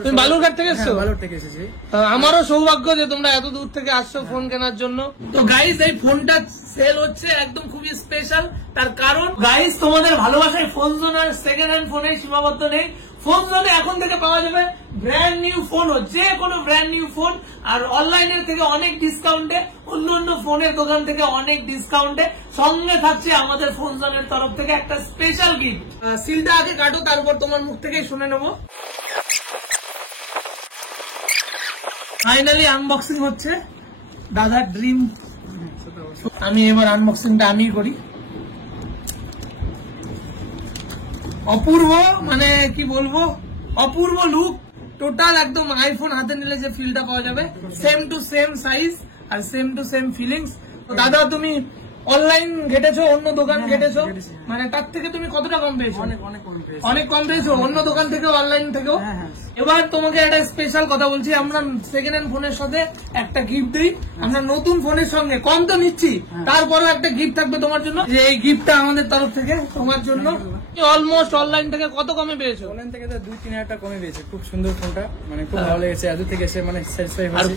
তুমি বালুরঘাট থেকে এসছো? বালুর থেকে এসেছি। আমারও সৌভাগ্য যে তোমরা এত দূর থেকে আসছো ফোন কেনার জন্য। তো গাইস এই ফোনটা সেল হচ্ছে একদম খুবই স্পেশাল, তার কারণ গাইস তোমাদের ভালোবাসায় ফোন জোন আর সেকেন্ড হ্যান্ড ফোনে সীমাবদ্ধ নেই। ফোন জোনে এখন থেকে পাওয়া যাবে ব্র্যান্ড নিউ ফোন, যে কোনো ব্র্যান্ড নিউ ফোন, আর অনলাইনের থেকে অনেক ডিসকাউন্টে, অন্য অন্য ফোনের দোকান থেকে অনেক ডিসকাউন্টে। সঙ্গে থাকছে আমাদের ফোন জোনের তরফ থেকে একটা স্পেশাল গিফট। সিলটা আগে কাটো, তারপর তোমার মুখ থেকেই শুনে নেবো। ফাইনালি আনবক্সিং হচ্ছে দাদার ড্রিম। আমি এবার আনবক্সিংটা আমি করি। অপূর্ব, মানে কি বলবো, অপূর্ব লুক টোটাল। একদম আইফোন হাতে নিলে যে ফিলটা পাওয়া যাবে, সেম টু সেম সাইজ আর সেম টু সেম ফিলিংস। দাদা তুমি অনলাইন ঘেটেছো, অন্য দোকান ঘেটেছো, মানে তার থেকে তুমি কতটা কম পেয়েছো? অনেক কম পেয়েছো, অন্য দোকান থেকে, অনলাইন থেকেও। এবার তোমাকে একটা স্পেশাল কথা বলছি, আমরা সেকেন্ড হ্যান্ড ফোনের সাথে একটা গিফট দিই। আমরা নতুন ফোনের সঙ্গে কম তো নিচ্ছি, তারপরেও একটা গিফট থাকবে তোমার জন্য। যে এই গিফটটা আমাদের তরফ থেকে তোমার জন্য। অলমোস্ট অনলাইন থেকে কত কমে পেয়েছো? অনলাইন থেকে তো 2-3 হাজার টাকা কমে পেয়েছে। খুব সুন্দর ফোনটা, মানে খুব ভালো লেগেছে। এত থেকে এসে মানে স্যাটিসফাই হয়েছে।